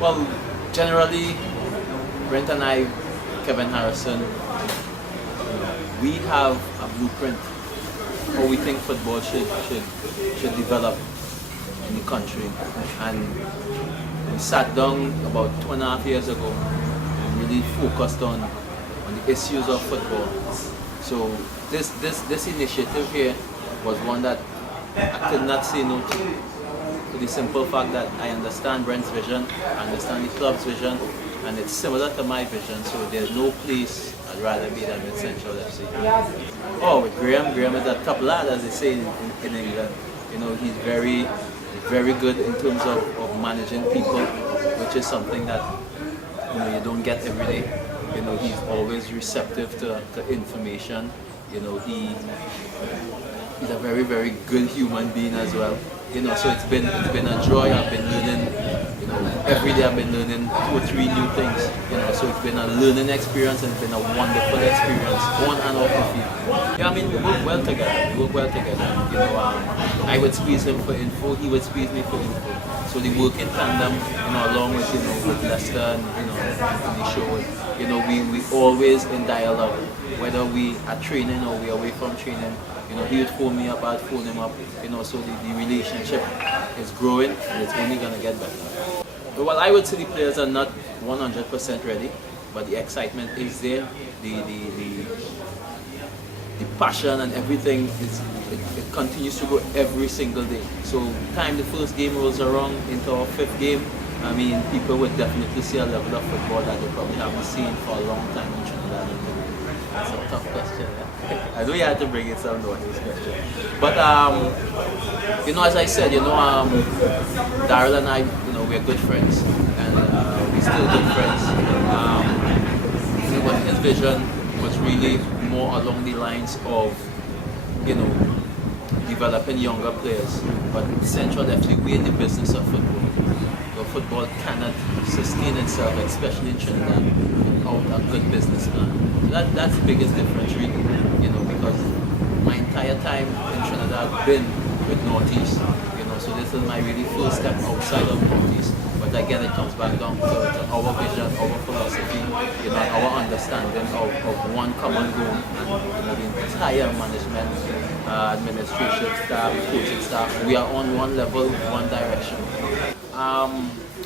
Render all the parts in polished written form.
Well, generally, Brent and I, Kevin Harrison, we have a blueprint how we think football should develop in the country. And we sat down about 2.5 years ago and really focused on the issues of football. So this initiative here was one that I could not say no to. For the simple fact that I understand Brent's vision, I understand the club's vision, and it's similar to my vision, so there's no place I'd rather be than with Central FC. Oh, with Graham is a top lad, as they say in England. You know, he's very, very good in terms of managing people, which is something that you don't get every day. You know, he's always receptive to information. You know, he's a very, very good human being as well. You know, so it's been a joy. I've been learning, you know, every day I've been learning 2 or 3 new things. You know, so it's been a learning experience and it's been a wonderful experience on and off the field. Yeah, I mean, we work well together. You know, I would squeeze him for info, he would squeeze me for info. So the work in tandem, you know, along with with Leicester and the show, you know, we always in dialogue, whether we are training or we are away from training. You know, he would phone me up, I'd phone him up, you know, so the relationship is growing and it's only going to get better. Well, I would say the players are not 100% ready, but the excitement is there, the passion and everything, it continues to grow every single day. So time the first game rolls around into our 5th game, I mean, people would definitely see a level of football that they probably haven't seen for a long time in Trinidad. That's a tough question. Yeah? I know you had to bring it some this question. But, you know, as I said, you know, Daryl and I, you know, we're good friends. And we're still good friends. But his vision was really more along the lines of, you know, developing younger players. But Central FC, we're in the business of football. So football cannot sustain itself, especially in Trinidad, without a good business plan. So that's the biggest difference, really, you know, because my entire time in Trinidad I've been with Northeast, you know, so this is my really first step outside of Northeast. But again, it comes back down to our vision, our philosophy, you know, our understanding of one common goal, and you know, the entire management, administration staff, coaching staff, we are on one level, one direction.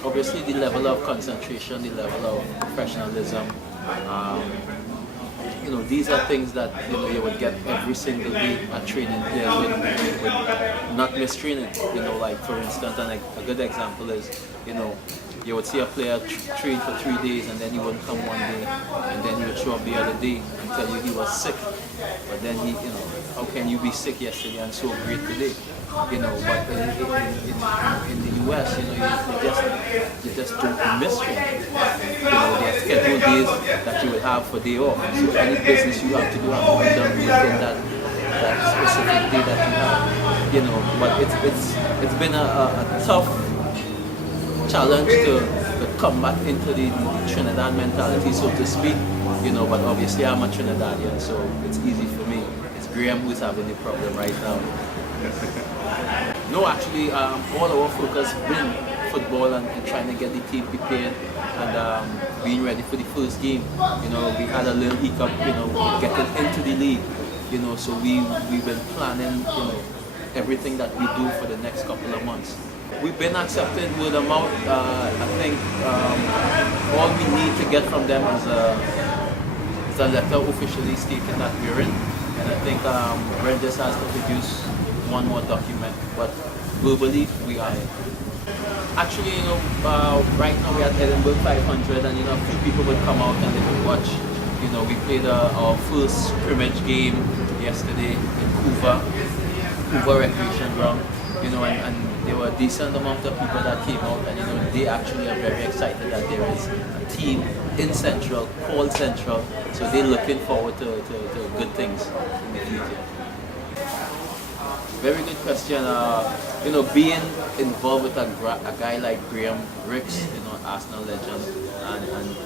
Obviously, the level of concentration, the level of professionalism, you know, these are things that you would get every single day at training. Players would not miss training. You know, like for instance, and a good example is, you know, you would see a player train for 3 days and then he wouldn't come one day, and then he would show up the other day and tell you he was sick. But then you know, how can you be sick yesterday and so great today? You know, but in the US, you know, you just don't miss training. You know, there are scheduled days that you will have for day off. So any business you have to do have to be done within that specific day that you have. You know, but it's been a tough challenge to come back into the Trinidad mentality, so to speak. You know, but obviously I'm a Trinidadian, so it's easy for me. It's Graham who's having the problem right now. No, actually, all our focus been football and trying to get the team prepared and being ready for the first game. You know, we had a little hiccup, you know, getting into the league. You know, so we've been planning, you know, everything that we do for the next couple of months. We've been accepted word of mouth. I think all we need to get from them is a letter officially stating that we're in. And I think Brent just has to produce one more document, but verbally we are in. Actually, you know, right now we're at Edinburgh 500, and you know, a few people would come out and they would watch. You know, we played our first scrimmage game yesterday in Couva Recreation Ground. You know, and there were a decent amount of people that came out, and you know, they actually are very excited that there is a team in Central called Central, so they're looking forward to good things in the future. Very good question. You know, being involved with a guy like Graham Ricks, you know, Arsenal legend, and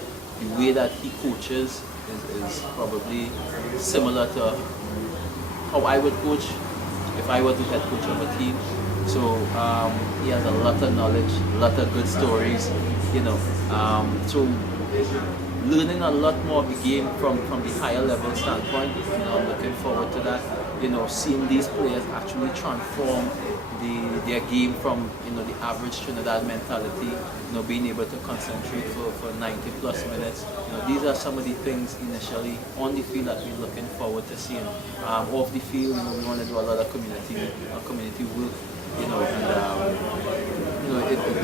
the way that he coaches is probably similar to how I would coach if I were the head coach of a team. So he has a lot of knowledge, a lot of good stories. you know. So learning a lot more of the game from the higher level standpoint. I'm looking forward to that. Seeing these players actually transform their game from the average Trinidad mentality, being able to concentrate for 90 plus minutes. These are some of the things initially on the field that we're looking forward to seeing. Off the field, we want to do a lot of community work,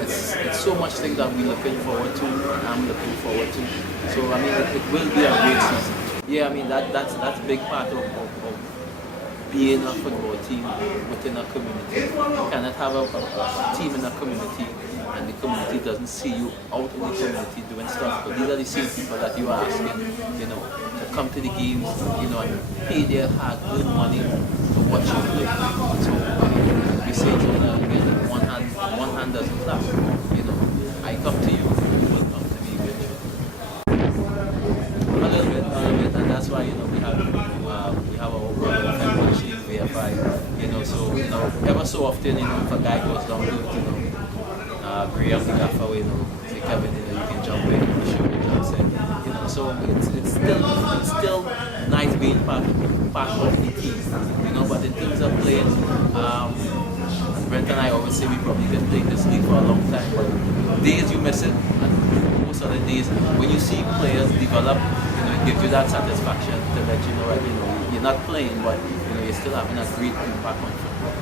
it's so much things that we're looking forward to, and I'm looking forward to. So I mean, it will be a great season. Yeah, I mean that's a big part of being a football team within a community. You cannot have a team in a community and the community doesn't see you out in the community doing stuff. But these are the same people that you are asking, to come to the games, and pay their hard-earned money to watch you play. So we say again, one hand doesn't clap. I come to you, you will come to me eventually. A little bit, and that's why we have our world machine VFI. So ever so often, if a guy goes down to Graham the gaffer, say Kevin, you can jump in, show what John said. So it's still nice being part of the team. But in terms of playing, Brent and I always say we probably can play this league for a long time, but days you miss it, and most of the days when you see players develop, it gives you that satisfaction to let you know that you're not playing, but you're still having a great impact on football.